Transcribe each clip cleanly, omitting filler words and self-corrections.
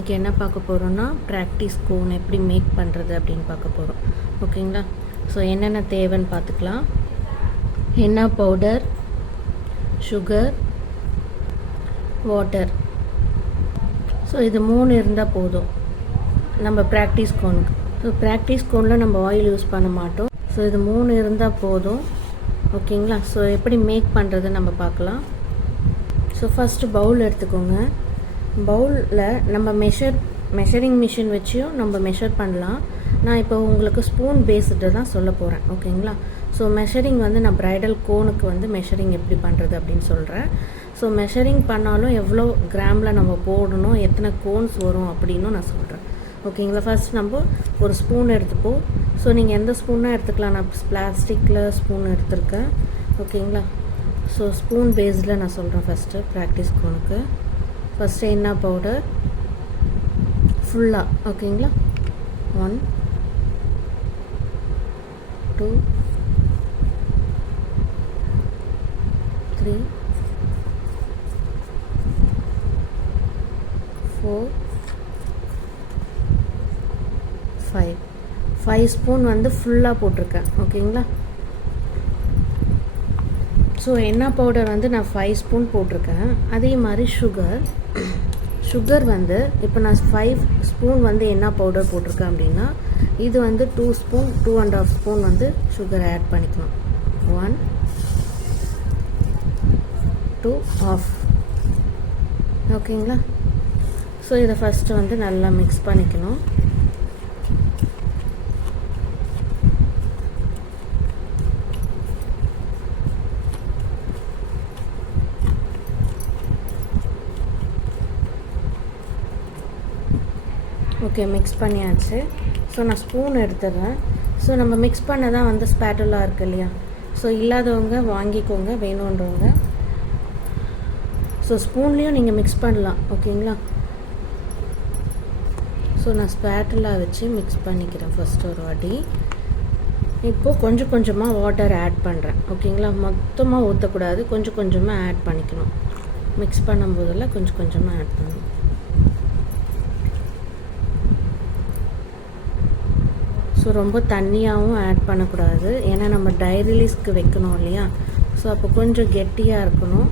இன்றைக்கி என்ன பார்க்க போகிறோன்னா ப்ராக்டிஸ் கோன் எப்படி மேக் பண்ணுறது அப்படின்னு பார்க்க போகிறோம். ஓகேங்களா? ஸோ என்னென்ன தேவைன்னு பார்த்துக்கலாம். Henna powder, sugar, water. So இது 3 இருந்தால் போதும் நம்ம ப்ராக்டிஸ் கோனுக்கு. ஸோ ப்ராக்டிஸ் கோனில் நம்ம ஆயில் யூஸ் பண்ண மாட்டோம். ஸோ இது 3 இருந்தால் போதும். ஓகேங்களா? ஸோ எப்படி மேக் பண்ணுறது நம்ம பார்க்கலாம். ஸோ ஃபஸ்ட்டு பவுல் எடுத்துக்கோங்க. பவுலில் நம்ம மெஷரிங் மிஷின் வச்சியும் நம்ம மெஷர் பண்ணலாம். நான் இப்போ உங்களுக்கு ஸ்பூன் பேஸ்டு தான் சொல்ல போகிறேன். ஓகேங்களா? ஸோ மெஷரிங் வந்து நான் ப்ரைடல் கோனுக்கு வந்து மெஷரிங் எப்படி பண்ணுறது அப்படின்னு சொல்கிறேன். ஸோ மெஷரிங் பண்ணாலும் எவ்வளோ கிராமில் நம்ம போடணும், எத்தனை கோன்ஸ் வரும் அப்படின்னு நான் சொல்கிறேன். ஓகேங்களா? ஃபர்ஸ்ட் நம்ம ஒரு ஸ்பூன் எடுத்துப்போம். ஸோ நீங்கள் எந்த ஸ்பூனாக எடுத்துக்கலாம். நான் பிளாஸ்டிக்கில் ஸ்பூன் எடுத்துருக்கேன். ஓகேங்களா? ஸோ ஸ்பூன் பேஸில் நான் சொல்கிறேன். ஃபஸ்ட்டு ப்ராக்டிஸ் கோனுக்கு ஃபஸ்ட்டு ஹென்னா பவுடர் ஃபுல்லாக. ஓகேங்களா? 1 2 3 4 5 ஸ்பூன் வந்து ஃபுல்லாக போட்டிருக்கேன். ஓகேங்களா? ஸோ ஹென்னா பவுடர் வந்து நான் 5 ஸ்பூன் போட்டிருக்கேன். அதே மாதிரி சுகர் வந்து இப்போ நான் 5 ஸ்பூன் வந்து ஹென்னா பவுடர் போட்டிருக்கேன் அப்படின்னா இது வந்து 2 ஸ்பூன் 2.5 ஸ்பூன் வந்து சுகர் ஆட் பண்ணிக்கணும். 1 2 1/2. ஓகேங்களா? ஸோ இதை ஃபஸ்ட்டு வந்து நல்லா மிக்ஸ் பண்ணிக்கணும். ஓகே, மிக்ஸ் பண்ணியாச்சு. ஸோ நான் ஸ்பூன் எடுத்துடுறேன். ஸோ நம்ம மிக்ஸ் பண்ண தான் வந்து ஸ்பேட்டுலா இருக்குது இல்லையா? ஸோ இல்லாதவங்க வாங்கிக்கோங்க, வேணுன்றவங்க. ஸோ ஸ்பூன்லேயும் நீங்கள் மிக்ஸ் பண்ணலாம். ஓகேங்களா? ஸோ நான் ஸ்பேட்டுலா வச்சு மிக்ஸ் பண்ணிக்கிறேன் ஃபஸ்ட் ஒரு வாட்டி. இப்போது கொஞ்சம் கொஞ்சமாக வாட்டர் ஆட் பண்ணுறேன். ஓகேங்களா? மொத்தமாக ஊற்றக்கூடாது, கொஞ்சம் கொஞ்சமாக ஆட் பண்ணிக்கணும். மிக்ஸ் பண்ணும்போதெல்லாம் கொஞ்சம் கொஞ்சமாக ஆட் பண்ணணும். ஸோ ரொம்ப தண்ணியாகவும் ஆட் பண்ணக்கூடாது, ஏன்னா நம்ம டை ரிலீஸ்க்கு வைக்கணும் இல்லையா? ஸோ அப்போ கொஞ்சம் கெட்டியாக இருக்கணும்.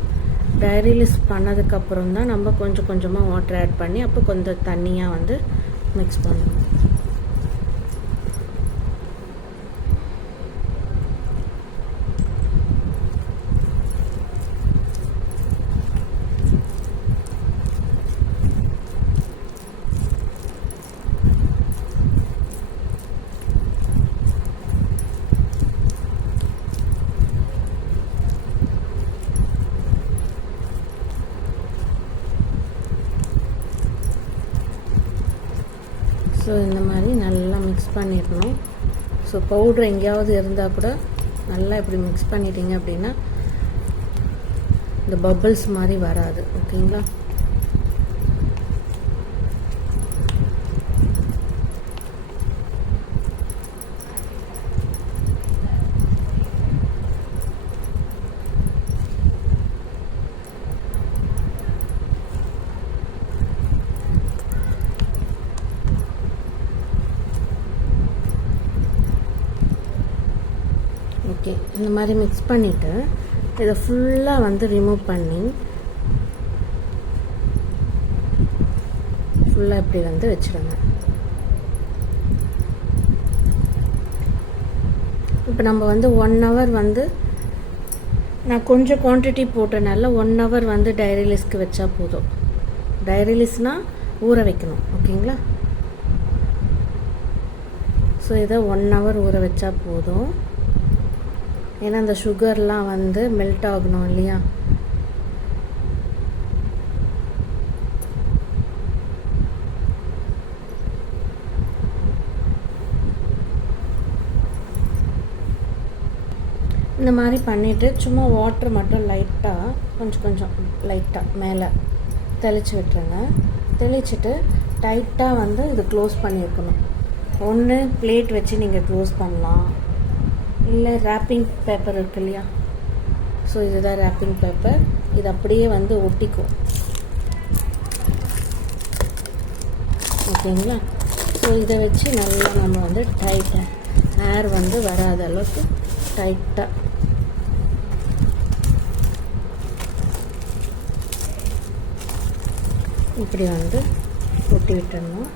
டை ரிலீஸ் பண்ணதுக்கப்புறம் தான் நம்ம கொஞ்சம் கொஞ்சமாக வாட்டர் ஆட் பண்ணி அப்போ கொஞ்சம் தண்ணியாக வந்து மிக்ஸ் பண்ணணும். ஸோ இந்த மாதிரி நல்லா மிக்ஸ் பண்ணிடணும். ஸோ பவுட்ரு எங்கேயாவது இருந்தால் கூட நல்லா இப்படி மிக்ஸ் பண்ணிட்டீங்க அப்படின்னா இந்த பபிள்ஸ் மாதிரி வராது. ஓகேங்களா? ஓகே, இந்த மாதிரி மிக்ஸ் பண்ணிவிட்டு இதை ஃபுல்லாக வந்து ரிமூவ் பண்ணி ஃபுல்லாக இப்படி வந்து வச்சுருங்க. இப்போ நம்ம வந்து 1 ஹவர் வந்து நான் கொஞ்சம் குவான்டிட்டி போட்டனால 1 ஹவர் வந்து டை ரிலீஸ்க்கு வச்சா போதும். டை ரிலீஸ்னால் ஊற வைக்கணும். ஓகேங்களா? ஸோ இதை 1 ஹவர் ஊற வச்சா போதும். ஏன்னா அந்த சுகர்லாம் வந்து மெல்ட் ஆகணும் இல்லையா? இந்த மாதிரி பண்ணிவிட்டு சும்மா வாட்டர் மட்டும் லைட்டாக கொஞ்சம் லைட்டாக மேலே தெளித்து விட்டுருங்க. தெளிச்சுட்டு டைட்டாக வந்து இது க்ளோஸ் பண்ணி வைக்கணும். ஒன்று பிளேட் வச்சு நீங்கள் க்ளோஸ் பண்ணலாம், இல்லை ரேப்பிங் பேப்பர் இருக்கு இல்லையா? ஸோ இதுதான் ரேப்பிங் பேப்பர். இது அப்படியே வந்து ஒட்டிக்கும். ஓகேங்களா. ஸோ இதை வச்சு நல்லா நம்ம வந்து டைட்டாக ஏர் வந்து வராத அளவுக்கு டைட்டாக இப்படி வந்து ஒட்டி விட்டுடணும்.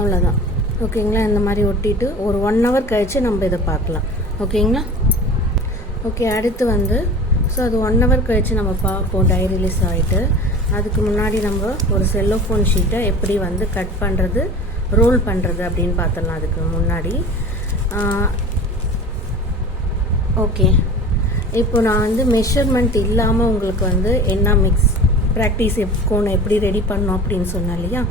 அவ்வளோதான். ஓகேங்களா. இந்த மாதிரி ஒட்டிட்டு ஒரு 1 hour கழித்து நம்ம இதை பார்க்கலாம். ஓகேங்களா. ஓகே, அடுத்து வந்து ஸோ அது 1 hour கழித்து நம்ம பார்ப்போம் டை ரிலீஸ் ஆகிட்டு. அதுக்கு முன்னாடி நம்ம ஒரு செல்லோஃபோன் ஷீட்டை எப்படி வந்து கட் பண்ணுறது, ரோல் பண்ணுறது அப்படின்னு பார்த்துடலாம். அதுக்கு முன்னாடி ஓகே, இப்போ நான் வந்து மெஷர்மெண்ட் இல்லாமல் உங்களுக்கு வந்து என்ன ப்ராக்டிஸ் கோனை எப்படி ரெடி பண்ணோம் அப்படின்னு சொன்னேன் இல்லையா.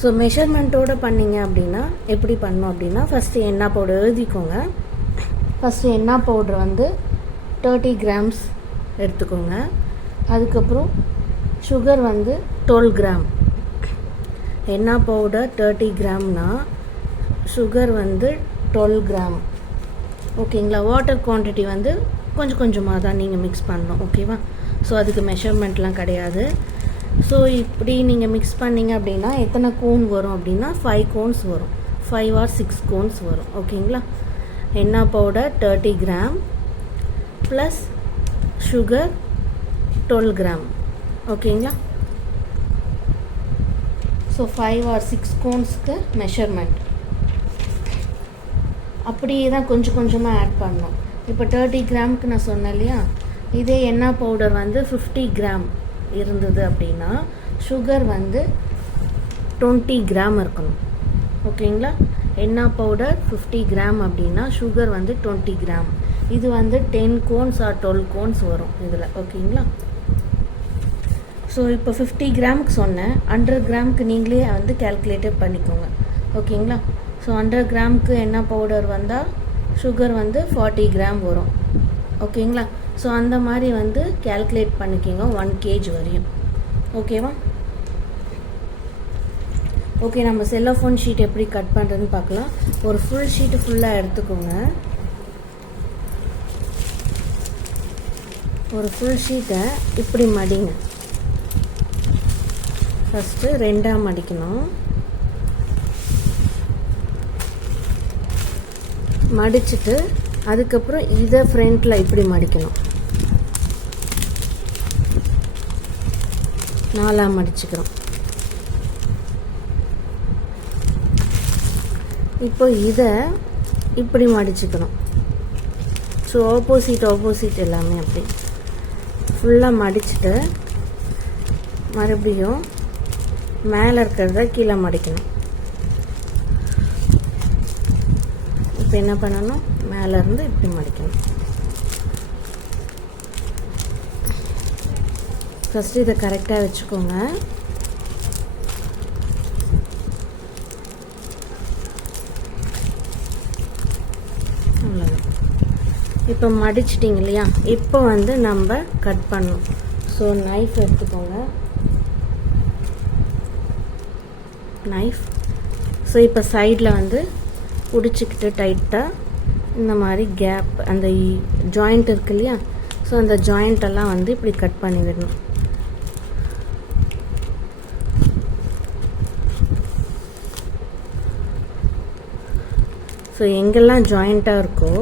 ஸோ மெஷர்மெண்ட்டோடு பண்ணிங்க அப்படின்னா எப்படி பண்ணோம் அப்படின்னா, ஃபஸ்ட்டு எண்ணெய் பவுடர் எழுதிக்கோங்க. ஃபஸ்ட்டு எண்ணெய் பவுடர் வந்து 30 grams எடுத்துக்கோங்க. அதுக்கப்புறம் சுகர் வந்து 12 gram. எண்ணெய் பவுடர் 30 gramனா சுகர் வந்து 12 gram. ஓகேங்களா. வாட்டர் குவான்டிட்டி வந்து கொஞ்சம் கொஞ்சமாக தான் நீங்கள் மிக்ஸ் பண்ணணும். ஓகேவா. ஸோ அதுக்கு மெஷர்மெண்ட்லாம் கிடையாது. ஸோ இப்படி நீங்கள் மிக்ஸ் பண்ணிங்க அப்படின்னா எத்தனை கோன் வரும் அப்படின்னா 5 cones வரும். 5 or 6 cones வரும். ஓகேங்களா. எண்ணெய் powder 30 gram plus sugar 12 gram. ஓகேங்களா. ஸோ 5 or 6 conesக்கு மெஷர்மெண்ட். அப்படியே தான் கொஞ்சம் கொஞ்சமாக ஆட் பண்ணணும். இப்போ 30 gramக்கு நான் சொன்னேன் இல்லையா, இதே எண்ணெய் பவுடர் வந்து 50 gram இருந்தது அப்படின்னா சுகர் வந்து 20 gram இருக்கணும். ஓகேங்களா. எண்ணெய் பவுடர் 50 gram அப்படின்னா சுகர் வந்து 20 gram. இது வந்து 10 cones or 12 cones வரும் இதில். ஓகேங்களா. ஸோ இப்போ 50 gramக்கு சொன்னேன், 100 gramக்கு நீங்களே வந்து கேல்குலேட்டட் பண்ணிக்கோங்க. ஓகேங்களா. ஸோ 100 gramக்கு எண்ணெய் பவுடர் வந்தால் சுகர் வந்து 40 gram வரும். ஓகேங்களா. ஸோ அந்த மாதிரி வந்து கேல்குலேட் பண்ணிக்கோங்க 1 kg வரையும். ஓகேவா. ஓகே, நம்ம செல்லோஃபோன் ஷீட் எப்படி கட் பண்ணுறதுன்னு பார்க்கலாம். ஒரு ஃபுல் ஷீட்டு ஃபுல்லாக எடுத்துக்கோங்க. ஒரு ஃபுல் ஷீட்டை இப்படி மடிங்க. ஃபஸ்ட்டு 2ஆக மடிக்கணும். மடிச்சுட்டு அதுக்கப்புறம் இதை ஃப்ரண்ட்டில் இப்படி மடிக்கணும். 4ஆக மடிச்சுக்கிறோம். இப்போ இதை இப்படி மடிச்சுக்கணும். ஸோ ஆப்போசிட் எல்லாமே அப்படி ஃபுல்லாக மடிச்சுட்டு மறுபடியும் மேலே இருக்கிறத கீழே மடிக்கணும். இப்போ என்ன பண்ணணும், மேலேருந்து இப்படி மடிக்கணும். ஃபஸ்ட்டு இதை கரெக்டாக வச்சுக்கோங்க. அவ்வளோதான். இப்போ மடிச்சிட்டிங்க இல்லையா, இப்போ வந்து நம்ம கட் பண்ணணும். ஸோ நைஃப் எடுத்துக்கோங்க. நைஃப். ஸோ இப்போ சைடில் வந்து பிடிச்சிக்கிட்டு டைட்டாக இந்த மாதிரி கேப், அந்த ஜாயிண்ட் இருக்கு இல்லையா, ஸோ அந்த ஜாயிண்டெல்லாம் வந்து இப்படி கட் பண்ணி விடணும். ஸோ எங்கெல்லாம் ஜாயிண்ட்டாக இருக்கோ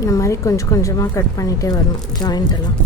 இந்த மாதிரி கொஞ்சம் கொஞ்சமாக கட் பண்ணிகிட்டே வரணும் ஜாயிண்ட் எல்லாம்.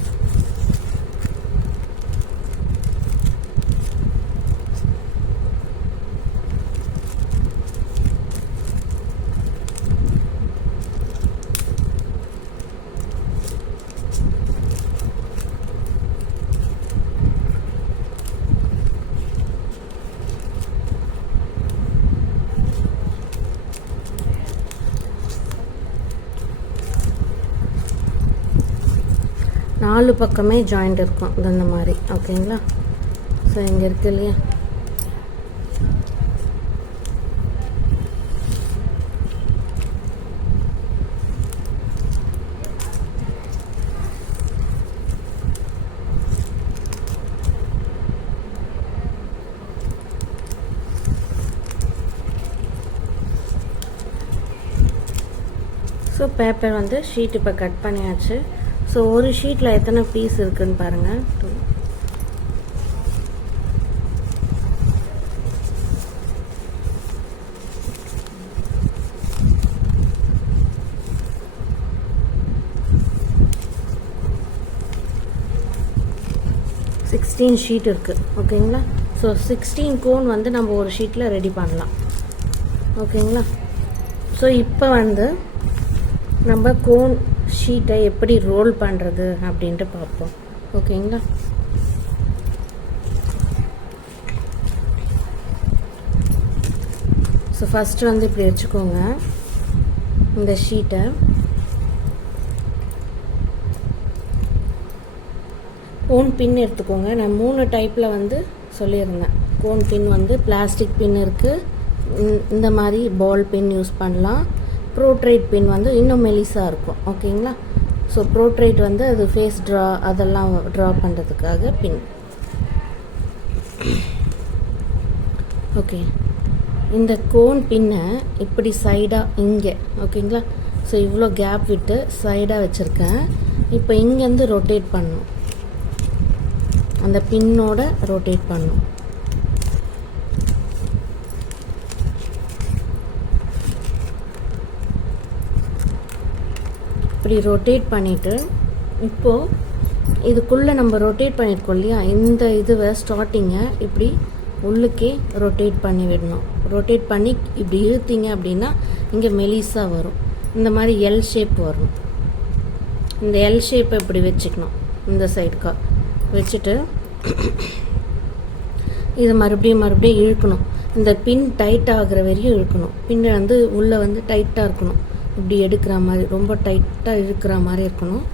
நாலு பக்கமே ஜாயிண்ட் இருக்கும் இந்த மாதிரி. ஓகேங்களா? ஸோ இங்கே இருக்கு இல்லையா, ஸோ பேப்பர் வந்து ஷீட் இப்போ கட் பண்ணியாச்சு. ஸோ ஒரு ஷீட்டில் எத்தனை பீஸ் இருக்குதுன்னு பாருங்கள். 2, 16 ஷீட் இருக்குது. ஓகேங்களா? ஸோ 16 கோன் வந்து நம்ம ஒரு ஷீட்டில் ரெடி பண்ணலாம். ஓகேங்களா? ஸோ இப்போ வந்து நம்ம கோன் ஷீட்டை எப்படி ரோல் பண்ணுறது அப்படின்ட்டு பார்ப்போம். ஓகேங்களா? ஸோ ஃபஸ்ட்டு வந்து இப்படி வச்சுக்கோங்க இந்த ஷீட்டை. கோன் பின் எடுத்துக்கோங்க. நான் 3 டைப்பில் வந்து சொல்லியிருந்தேன். கோன் பின் வந்து பிளாஸ்டிக் பின் இருக்குது, இந்த மாதிரி பால் பின் யூஸ் பண்ணலாம். ப்ரோட்ரைட் பின் வந்து இன்னும் மெலிசாக இருக்கும். ஓகேங்களா? ஸோ ப்ரோட்ரைட் வந்து அது ஃபேஸ் அதெல்லாம் ட்ரா பண்ணுறதுக்காக பின். ஓகே, இந்த கோன் பின்னை இப்படி சைடாக இங்கே, ஓகேங்களா? ஸோ இவ்வளோ கேப் விட்டு சைடாக வச்சுருக்கேன். இப்போ இங்கேருந்து ரொட்டேட் பண்ணணும், அந்த பின்னோட ரொட்டேட் பண்ணணும். இப்படி ரொட்டேட் பண்ணிவிட்டு இப்போது இதுக்குள்ளே நம்ம ரொட்டேட் பண்ணியிருக்கோம் இல்லையா, இந்த இதுவை ஸ்டார்டிங்கை இப்படி உள்ளுக்கே ரொட்டேட் பண்ணி விடணும். ரொட்டேட் பண்ணி இப்படி இழுத்தீங்க அப்படின்னா இங்கே மெலிசாக வரும். இந்த மாதிரி எல் ஷேப் வரும். இந்த எல் ஷேப்பை இப்படி வச்சுக்கணும். இந்த சைடுக்கா வச்சுட்டு இது மறுபடியும் இழுக்கணும். இந்த பின் டைட் ஆகிற வரையும் இழுக்கணும். பின்னை வந்து உள்ளே வந்து டைட்டாக இருக்கணும். இப்படி எடுக்கிற மாதிரி, ரொம்ப டைட்டாக இழுக்கிற மாதிரி இருக்கணும்.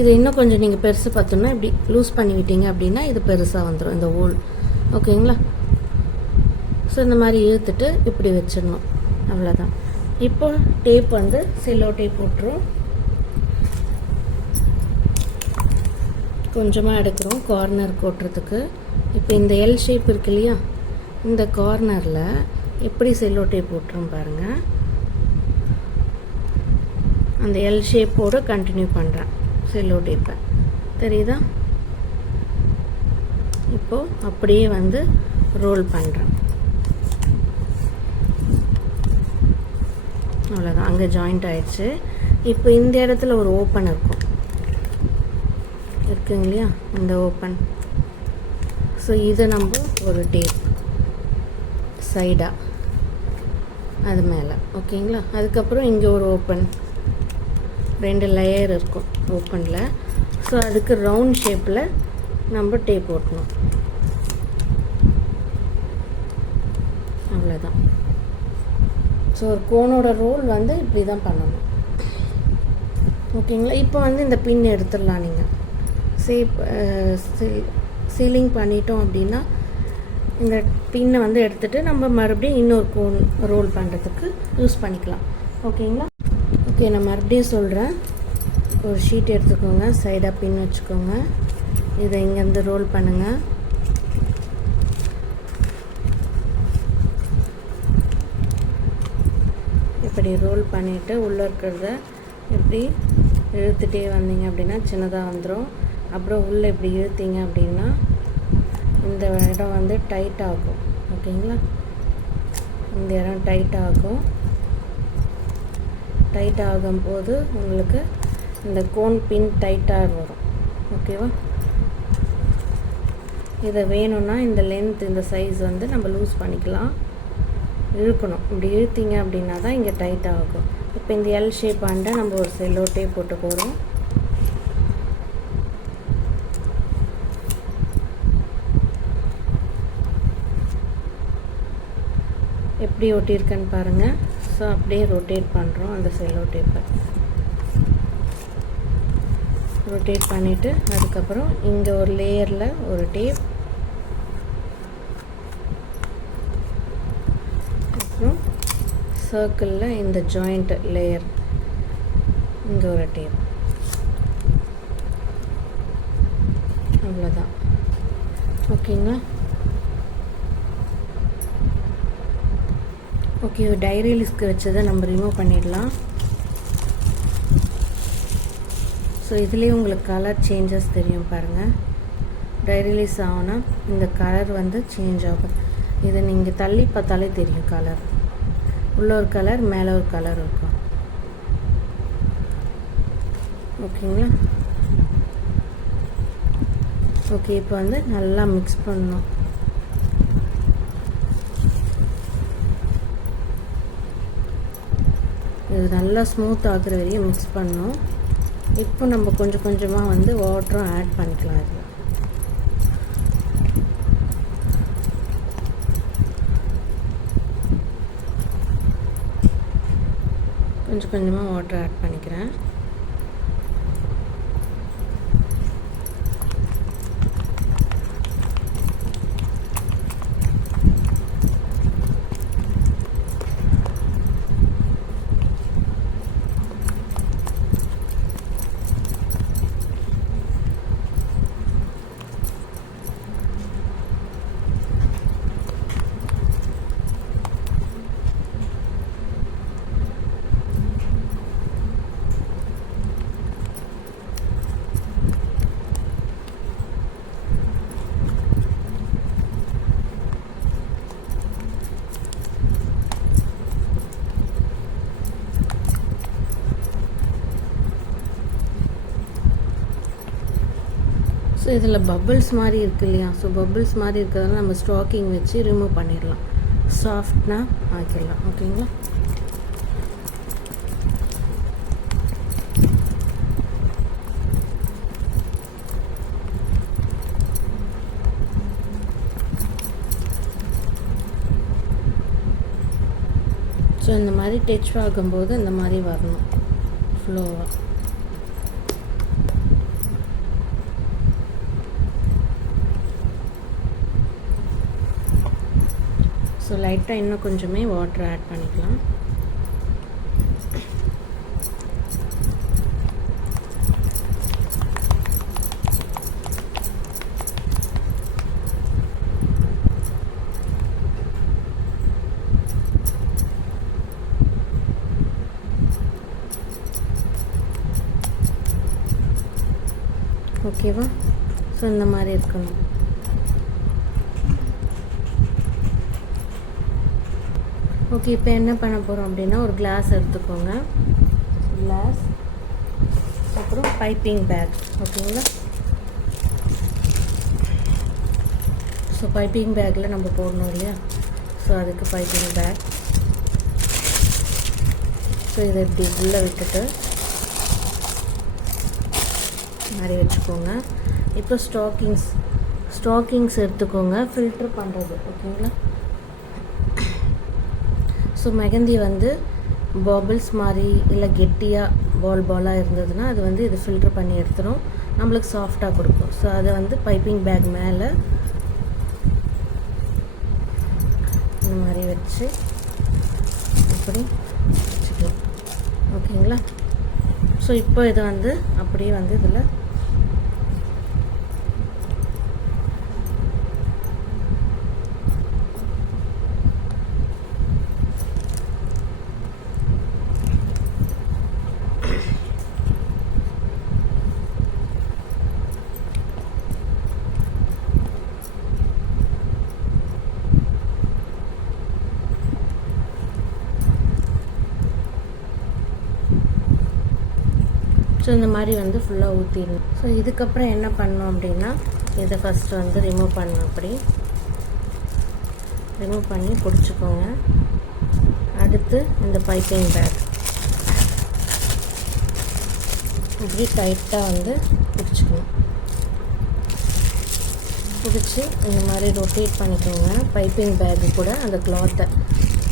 இது இன்னும் கொஞ்சம் நீங்கள் பெருசு பார்த்தோம்னா இப்படி லூஸ் பண்ணி விட்டீங்க அப்படின்னா இது பெருசாக வந்துடும் இந்த ஹோல். ஓகேங்களா? ஸோ இந்த மாதிரி இழுத்துட்டு இப்படி வச்சிடணும். அவ்வளோதான். இப்போ டேப் வந்து செல்லோ டேப் போட்டுரும். கொஞ்சமாக எடுக்கிறோம் கார்னர் போட்டுறதுக்கு. இப்போ இந்த எல் ஷேப் இருக்கு இல்லையா, இந்த கார்னரில் எப்படி செல்லோ டேப் போட்டுரும் பாருங்கள். அந்த எல் ஷேப்போடு கண்டினியூ பண்ணுறேன் செல்லோ டேப்பை. தெரியுதா? இப்போது அப்படியே வந்து ரோல் பண்ணுறேன். அவ்வளோதான், அங்கே ஜாயிண்ட் ஆயிடுச்சு. இப்போ இந்த இடத்துல ஒரு ஓப்பன் இருக்குங்க இல்லையா, இந்த ஓப்பன். ஸோ இதை நம்ம ஒரு டேப் சைடாக அது மேலே. ஓகேங்களா? அதுக்கப்புறம் இங்கே ஒரு ஓப்பன், 2 லேயர் இருக்கும் ஓப்பனில். ஸோ அதுக்கு ரவுண்ட் ஷேப்பில் நம்ம டேப் ஓட்டணும். அவ்வளோதான். ஸோ ஒரு கோனோட ரோல் வந்து இப்படி தான் பண்ணணும். ஓகேங்களா? இப்போ வந்து இந்த பின் எடுத்துடலாம். நீங்கள் சீலிங் பண்ணிட்டோம் அப்படின்னா இந்த பின்னை வந்து எடுத்துகிட்டு நம்ம மறுபடியும் இன்னொரு கோன் ரோல் பண்ணுறதுக்கு யூஸ் பண்ணிக்கலாம். ஓகேங்களா? ஓகே, நான் மறுபடியும் சொல்கிறேன். ஒரு ஷீட் எடுத்துக்கோங்க, சைடாக பின் வச்சுக்கோங்க. இதை இங்கேருந்து ரோல் பண்ணுங்கள். இப்படி ரோல் பண்ணிவிட்டு உள்ளே இருக்கிறத இப்படி இழுத்துகிட்டே வந்தீங்க அப்படின்னா சின்னதாக வந்துடும். அப்புறம் உள்ளே இப்படி இழுத்தீங்க அப்படின்னா இந்த இடம் வந்து டைட் ஆகும். ஓகேங்களா? இந்த இடம் டைட் ஆகும். டைட் ஆகும்போது உங்களுக்கு இந்த கோன் பின் டைட்டாக வரும். ஓகேவா? இதை வேணும்னா இந்த லென்த் இந்த சைஸ் வந்து நம்ம லூஸ் பண்ணிக்கலாம். இழுக்கணும். இப்படி இழுத்தீங்க அப்படின்னா தான் இங்கே டைட் ஆகும். இப்போ இந்த எல் ஷேப் ஆண்ட நம்ம ஒரு செல்லோ டேப் போட்டு போகிறோம். எப்படி ஒட்டியிருக்கேன்னு பாருங்கள். ஸோ அப்படியே ரொட்டேட் பண்ணுறோம். அந்த செல்லோ டேப்பை ரொட்டேட் பண்ணிவிட்டு அதுக்கப்புறம் இங்கே ஒரு லேயரில் ஒரு டேப், அப்புறம் சர்க்கிளில் இந்த ஜாயிண்ட் லேயர் இங்கே ஒரு டேப். அவ்வளோதான். ஓகேங்களா? ஓகே, டைரி லிஸ்க்கு வச்சதை நம்ம ரிமூவ் பண்ணிடலாம். ஸோ இதுலேயே உங்களுக்கு கலர் சேஞ்சஸ் தெரியும் பாருங்கள். டைரி லிஸ்ட் ஆகுனா இந்த கலர் வந்து சேஞ்ச் ஆகும். இது நீங்கள் தள்ளி பார்த்தாலே தெரியும் கலர். உள்ள ஒரு கலர், மேலே ஒரு கலர் இருக்கும். ஓகேங்களா? ஓகே, இப்போ வந்து நல்லா மிக்ஸ் பண்ணணும். இது நல்லா ஸ்மூத் ஆகுற வரையும் மிக்ஸ் பண்ணணும். இப்போ நம்ம கொஞ்சம் கொஞ்சமாக வந்து வாட்டரும் ஆட் பண்ணிக்கலாம். இதில் கொஞ்சம் கொஞ்சமாக வாட்டர் ஆட் பண்ணிக்கிறேன். ஸோ இதில் பபிள்ஸ் மாதிரி இருக்குது இல்லையா? ஸோ பபிள்ஸ் மாதிரி இருக்கிறதால நம்ம ஸ்டாக்கிங் வச்சு ரிமூவ் பண்ணிடலாம். சாஃப்ட்னாக ஆக்கிடலாம். ஓகேங்களா? ஸோ இந்த மாதிரி டச் ஆகும்போது இந்த மாதிரி வரணும் ஃப்ளோவாக. ஸோ லைட்டாக இன்னும் கொஞ்சமே வாட்டர் ஆட் பண்ணிக்கலாம். ஓகேவா? ஸோ இந்த மாதிரி இருக்கணும். ஓகே, இப்போ என்ன பண்ண போகிறோம் அப்படின்னா ஒரு கிளாஸ் எடுத்துக்கோங்க. கிளாஸ், அப்புறம் பைப்பிங் பேக். ஓகேங்களா? ஸோ பைப்பிங் பேக்கில் நம்ம போடணும் இல்லையா? ஸோ அதுக்கு பைப்பிங் பேக். ஸோ இதை இப்படி உள்ளே விட்டுட்டு மாதிரி வச்சுக்கோங்க. இப்போ ஸ்டாக்கிங்ஸ் எடுத்துக்கோங்க, ஃபில்ட்ரு பண்ணுறது. ஓகேங்களா? ஸோ மெகந்தி வந்து பாபிள்ஸ் மாதிரி இல்லை கெட்டியாக பாலாக இருந்ததுன்னா அது வந்து இது ஃபில்ட்ரு பண்ணி எடுத்துரும், நம்மளுக்கு சாஃப்டாக கொடுக்கும். ஸோ அதை வந்து பைப்பிங் பேக் மேலே இந்த மாதிரி வச்சு அப்படி வச்சுக்கலாம். ஓகேங்களா? ஸோ இப்போ இதை வந்து அப்படியே வந்து இதில் ஸோ இந்த மாதிரி வந்து ஃபுல்லாக ஊற்றிடணும். ஸோ இதுக்கப்புறம் என்ன பண்ணணும் அப்படின்னா இதை ஃபஸ்ட்டு வந்து ரிமூவ் பண்ணணும். அப்படி ரிமூவ் பண்ணி பிடிச்சிக்கோங்க. அடுத்து இந்த பைப்பிங் பேக் இப்படி டைட்டாக வந்து பிடிச்சிக்கணும். பிடிச்சி இந்த மாதிரி ரொட்டேட் பண்ணிக்கோங்க. பைப்பிங் பேக்கு கூட அந்த கிளாத்தை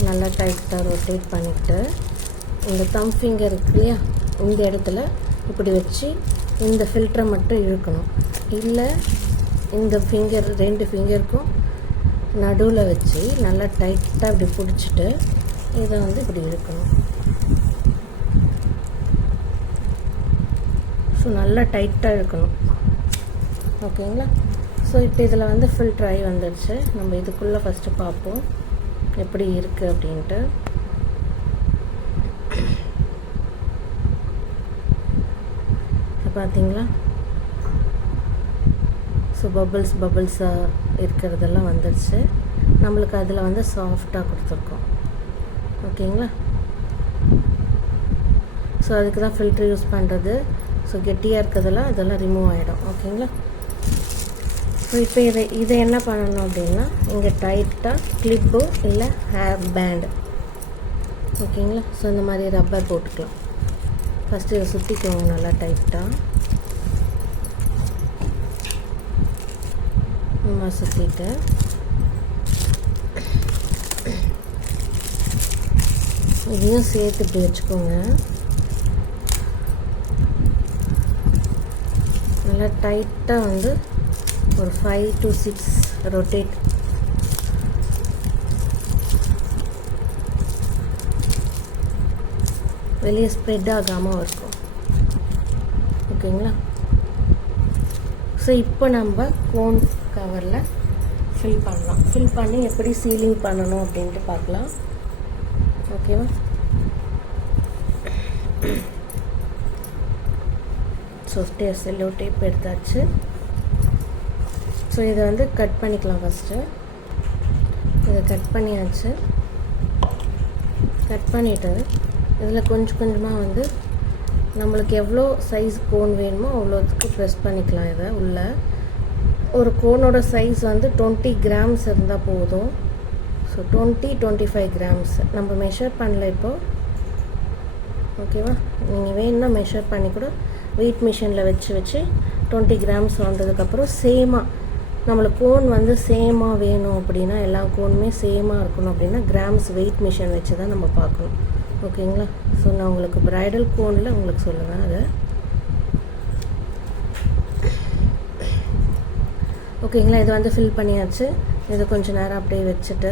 நல்லா டைட்டாக ரொட்டேட் பண்ணிவிட்டு இந்த தம் ஃபிங்கர் இருக்கு இல்லையா, இந்த இடத்துல இப்படி வச்சு இந்த ஃபில்டரை மட்டும் இழுக்கணும். இல்லை இந்த ஃபிங்கர் 2 ஃபிங்கருக்கும் நடுவில் வச்சு நல்லா டைட்டாக இப்படி பிடிச்சிட்டு இதை வந்து இப்படி இழுக்கணும். ஸோ நல்லா டைட்டாக இழுக்கணும். ஓகேங்களா? ஸோ இப்போ இதில் வந்து ஃபில்டர் ஆகி வந்துடுச்சு. நம்ம இதுக்குள்ளே ஃபஸ்ட்டு பார்ப்போம் எப்படி இருக்குது அப்படின்ட்டு. பார்த்தீங்களா? ஸோ பபிள்ஸாக இருக்கிறதெல்லாம் வந்துடுச்சு. நம்மளுக்கு அதில் வந்து சாஃப்டாக கொடுத்துருக்கோம். ஓகேங்களா? ஸோ அதுக்கு தான் ஃபில்ட்ரு யூஸ் பண்ணுறது. ஸோ கெட்டியாக இருக்கிறதெல்லாம் அதெல்லாம் ரிமூவ் ஆகிடும். ஓகேங்களா? ஸோ இப்போ இதை என்ன பண்ணணும் அப்படின்னா இங்கே டைட்டாக கிளிப்பு இல்லை ஹேர் பேண்டு. ஓகேங்களா? ஸோ இந்த மாதிரி ரப்பர் போட்டுக்கலாம். ஃபஸ்ட்டு இதை சுற்றிக்கோங்க நல்லா டைட்டாக. சுற்றிட்டு இதையும் சேர்த்து இப்படி வச்சுக்கோங்க. நல்லா டைட்டாக வந்து ஒரு 5 to 6 ரொட்டேட். வெளியே ஸ்ப்ரெட் ஆகாமல் இருக்கும். ஓகேங்களா? ஸோ இப்போ நம்ம கோன் கவரில் ஃபில் பண்ணலாம். ஃபில் பண்ணி எப்படி சீலிங் பண்ணணும் அப்படின்ட்டு பார்க்கலாம். ஓகேவா? ஸோ செல்லோ டேப் எடுத்தாச்சு. ஸோ இதை வந்து கட் பண்ணிக்கலாம். ஃபஸ்ட்டு இதை கட் பண்ணியாச்சு. கட் பண்ணிவிட்டு இதில் கொஞ்சம் கொஞ்சமாக வந்து நம்மளுக்கு எவ்வளோ சைஸ் கோன் வேணுமோ அவ்வளோத்துக்கு ப்ரெஸ் பண்ணிக்கலாம். இதை உள்ள ஒரு கோனோட சைஸ் வந்து 20 கிராம்ஸ் இருந்தால் போதும். ஸோ 20-25 கிராம்ஸ் நம்ம மெஷர் பண்ணல இப்போது. ஓகேவா? நீங்கள் வேணும்னா மெஷர் பண்ணி கூட வெயிட் மிஷினில் வச்சு 20 கிராம்ஸ் வந்ததுக்கப்புறம் சேமாக நம்மளுக்கு கோன் வந்து சேமாக வேணும் அப்படின்னா, எல்லா கோனுமே சேமாக இருக்கணும் அப்படின்னா கிராம்ஸ் வெயிட் மிஷின் வச்சு தான் நம்ம பார்க்கணும். ஓகேங்களா? ஸோ நான் உங்களுக்கு ப்ரைடல் கோனில் உங்களுக்கு சொல்லுங்கள் அதை. ஓகேங்களா? இது வந்து ஃபில் பண்ணியாச்சு. இதை கொஞ்சம் நேரம் அப்படியே வச்சுட்டு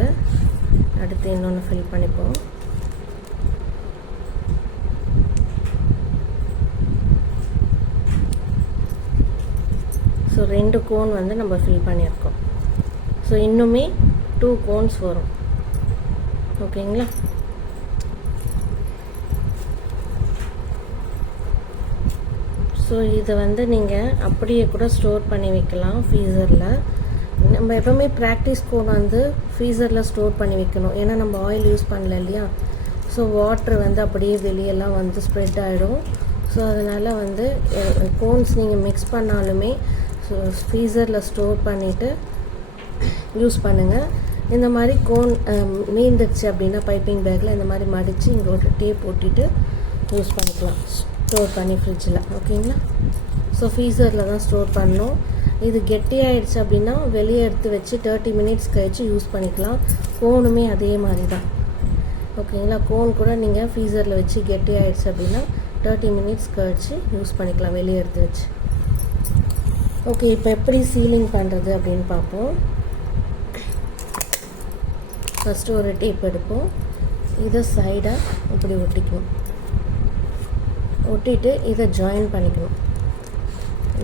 அடுத்து இன்னொன்று ஃபில் பண்ணிப்போம். ஸோ 2 கோன் வந்து நம்ம ஃபில் பண்ணியிருக்கோம். ஸோ இன்னுமே 2 கோன்ஸ் வரும். ஓகேங்களா? ஸோ இதை வந்து நீங்கள் அப்படியே கூட ஸ்டோர் பண்ணி வைக்கலாம் ஃப்ரீசரில். நம்ம எப்போவுமே ப்ராக்டிஸ் கோன் வந்து ஃப்ரீசரில் ஸ்டோர் பண்ணி வைக்கணும். ஏன்னா நம்ம ஆயில் யூஸ் பண்ணல இல்லையா. ஸோ வாட்ரு வந்து அப்படியே வெளியெல்லாம் வந்து ஸ்ப்ரெட் ஆகிடும். ஸோ அதனால் வந்து கோன்ஸ் நீங்கள் மிக்ஸ் பண்ணாலுமே ஸோ ஃப்ரீசரில் ஸ்டோர் பண்ணிவிட்டு யூஸ் பண்ணுங்கள். இந்த மாதிரி கோன் மீந்துச்சு அப்படின்னா பைப்பிங் பேக்கில் இந்த மாதிரி மடித்து இங்கே ஒரு டேப் போட்டிட்டு யூஸ் பண்ணிக்கலாம், ஸ்டோர் பண்ணி ஃப்ரிட்ஜில். ஓகேங்களா? ஸோ ஃப்ரீசரில் தான் ஸ்டோர் பண்ணணும். இது கெட்டியாகிடுச்சு அப்படின்னா வெளியே எடுத்து வச்சு 30 மினிட்ஸ் கழிச்சு யூஸ் பண்ணிக்கலாம். கோனுமே அதே மாதிரி தான். ஓகேங்களா? கோன் கூட நீங்கள் ஃப்ரீசரில் வச்சு கெட்டியாகிடுச்சு அப்படின்னா 30 மினிட்ஸ் கழிச்சு யூஸ் பண்ணிக்கலாம் வெளியே எடுத்து வச்சு. ஓகே, இப்போ எப்படி சீலிங் பண்ணுறது அப்படின்னு பார்ப்போம். ஃபஸ்ட்டு ஒரு டேப் எடுப்போம். இதை சைடாக இப்படி ஒட்டிக்கணும். ஒட்டிட்டு இதை ஜாயின் பண்ணிக்கணும்.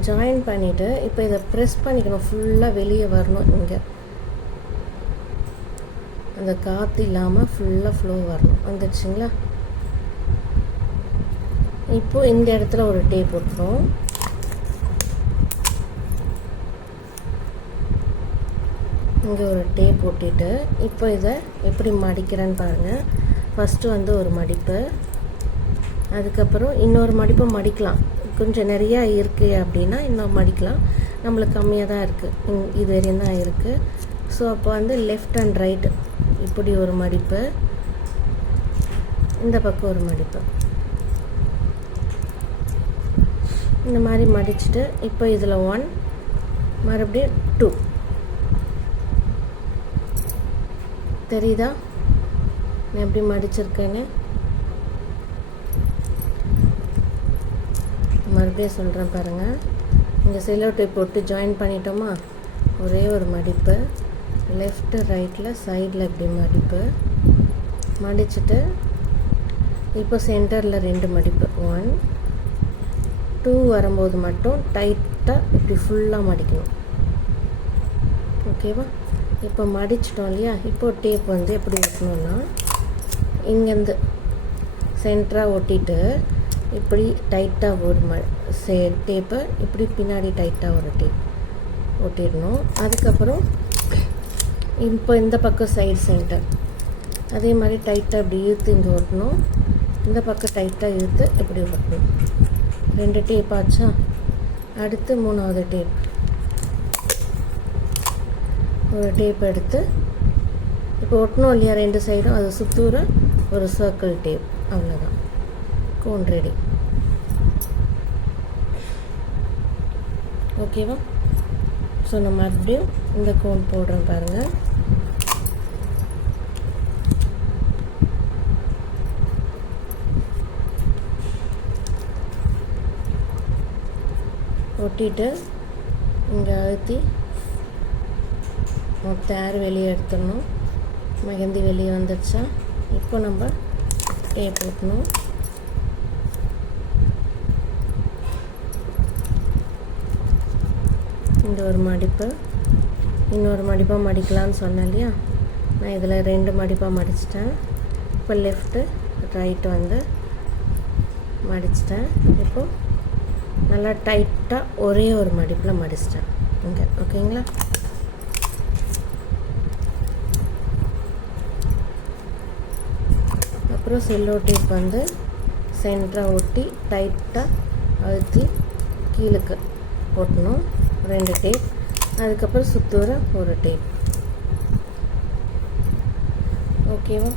ஜாயின் பண்ணிவிட்டு இப்போ இதை ப்ரெஸ் பண்ணிக்கணும். ஃபுல்லாக வெளியே வரணும். இங்கே அந்த காற்று இல்லாமல் ஃபுல்லாக ஃப்ளோ வரணும். வந்துடுச்சுங்களா? இப்போது இந்த இடத்துல ஒரு டேப் போட்டுரும். இங்கே ஒரு டேப் போட்டிட்டு இப்போ இதை எப்படி மடிக்கிறேன்னு பாருங்கள். ஃபஸ்ட்டு வந்து ஒரு மடிப்பு, அதுக்கப்புறம் இன்னொரு மடிப்பை மடிக்கலாம். கொஞ்சம் நிறையா இருக்குது அப்படின்னா இன்னும் மடிக்கலாம். நம்மளுக்கு கம்மியாக தான் இருக்குது, இது வரையும் தான் இருக்குது. ஸோ அப்போ வந்து லெஃப்ட் அண்ட் ரைட் இப்படி ஒரு மடிப்பு, இந்த பக்கம் ஒரு மடிப்பு, இந்த மாதிரி மடிச்சுட்டு இப்போ இதில் 1 மறுபடியும் 2 தெரியுதா நான் எப்படி மடிச்சிருக்கேன்னு? மறுபடியும் சொல்கிறேன் பாருங்கள். இங்கே செல்லோ டேப் போட்டு ஜாயின் பண்ணிட்டோமா, ஒரே ஒரு மடிப்பு, லெஃப்ட்டு ரைட்டில் சைடில் இப்படி மடிப்பு மடிச்சுட்டு இப்போ சென்டரில் 2 மடிப்பு, 1 2 வரும்போது மட்டும் டைட்டாக இப்படி ஃபுல்லாக மடிக்கணும். ஓகேவா? இப்போ மடிச்சிட்டோம் இல்லையா? இப்போ டேப் வந்து எப்படி ஒட்டணும்னா, இங்கேருந்து சென்டராக ஒட்டிட்டு இப்படி டைட்டாக ஒரு டேப்பை இப்படி பின்னாடி டைட்டாக ஒரு டேப் ஒட்டிடணும். அதுக்கப்புறம் இப்போ இந்த பக்கம் சைடு சென்டர் அதே மாதிரி டைட்டாக இப்படி இழுத்து இங்கே ஒட்டணும். இந்த பக்கம் டைட்டாக இழுத்து இப்படி ஒட்டணும். 2 டேப் ஆச்சா? அடுத்து 3வது டேப், ஒரு டேப் எடுத்து இப்போ ஒட்டணும் இல்லையா 2 சைடும், அது சுத்தூர ஒரு சர்க்கிள் டேப், அவ்வளோதான். Cone ready. ஓகேவா? ஸோ நம்ம மறுபடியும் இந்த கோன் போடுறோம் பாருங்கள். ஒட்டிட்டு இங்கே அழுத்தி மொத்த ஏர் வெளியே எடுத்துடணும். மெஹந்தி வெளியே வந்துடுச்சா? இப்போ நம்ம டேப் போட்டணும். இந்த ஒரு மடிப்பு, இன்னொரு மடிப்பாக மடிக்கலான்னு சொன்னேன் இல்லையா? நான் இதில் 2 மடிப்பாக மடிச்சிட்டேன். இப்போ லெஃப்ட்டு ரைட்டு வந்து மடிச்சிட்டேன். இப்போது நல்லா டைட்டாக ஒரே ஒரு மடிப்பில் மடிச்சிட்டேன் இங்கே. ஓகேங்களா? அப்புறம் செல்லோ டேப் வந்து சென்டராக ஒட்டி டைட்டாக அழுத்தி கீழுக்கு ஒட்டணும். 2 டேப், அதுக்கப்புறம் சுத்தூர ஒரு டேப். ஓகேவா?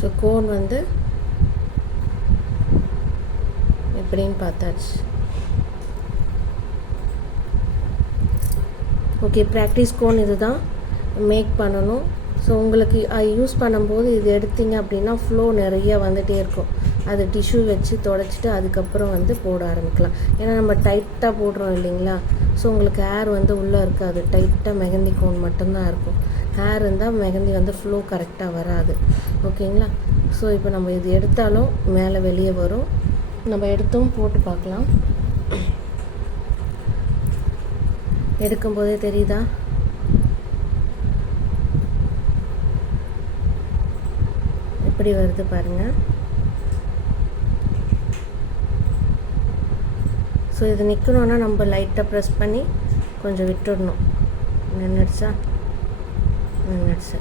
ஸோ கோன் வந்து எப்படின்னு பார்த்தாச்சு. ஓகே, ப்ராக்டிஸ் கோன் இது தான் மேக் பண்ணணும். ஸோ உங்களுக்கு யூஸ் பண்ணும்போது இது எடுத்தீங்க அப்படின்னா ஃப்ளோ நிறைய வந்துகிட்டே இருக்கும். அது டிஷ்யூ வச்சு தொடச்சிட்டு அதுக்கப்புறம் வந்து போட ஆரம்பிக்கலாம். ஏன்னா நம்ம டைட்டாக போடுறோம் இல்லைங்களா? ஸோ உங்களுக்கு ஹேர் வந்து உள்ளே இருக்காது, டைட்டாக மெஹந்தி கோன் மட்டும்தான் இருக்கும். ஹேர் இருந்தால் மெஹந்தி வந்து ஃப்ளோ கரெக்டாக வராது. ஓகேங்களா? ஸோ இப்போ நம்ம இது எடுத்தாலும் மேலே வெளியே வரும். நம்ம எடுத்தும் போட்டு பார்க்கலாம். எடுக்கும்போதே தெரியுதா? எப்படி வருது பாருங்கள். ஸோ இது நிற்கணுன்னா நம்ம லைட்டாக ப்ரெஸ் பண்ணி கொஞ்சம் விட்டுடணும். நின்றுடுச்சா? நின்றுடுச்சு.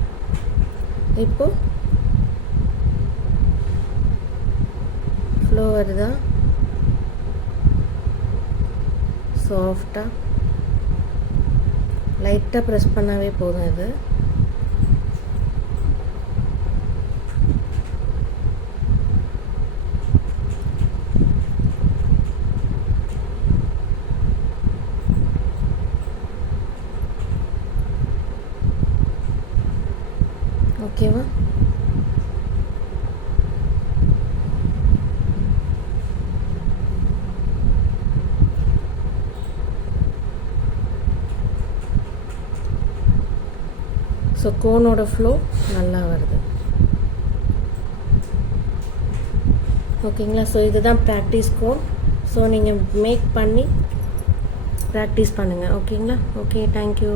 இப்போது ஃப்ளோ வருதா? சாஃப்டாக லைட்டாக ப்ரெஸ் பண்ணாவே போதும். இது ஓகேவா? ஸோ கோனோட ஃப்ளோ நல்லா வருது. ஓகேங்களா? ஸோ இதுதான் ப்ராக்டிஸ் கோன். ஸோ நீங்கள் மேக் பண்ணி ப்ராக்டிஸ் பண்ணுங்கள். ஓகேங்களா? Okay, thank you.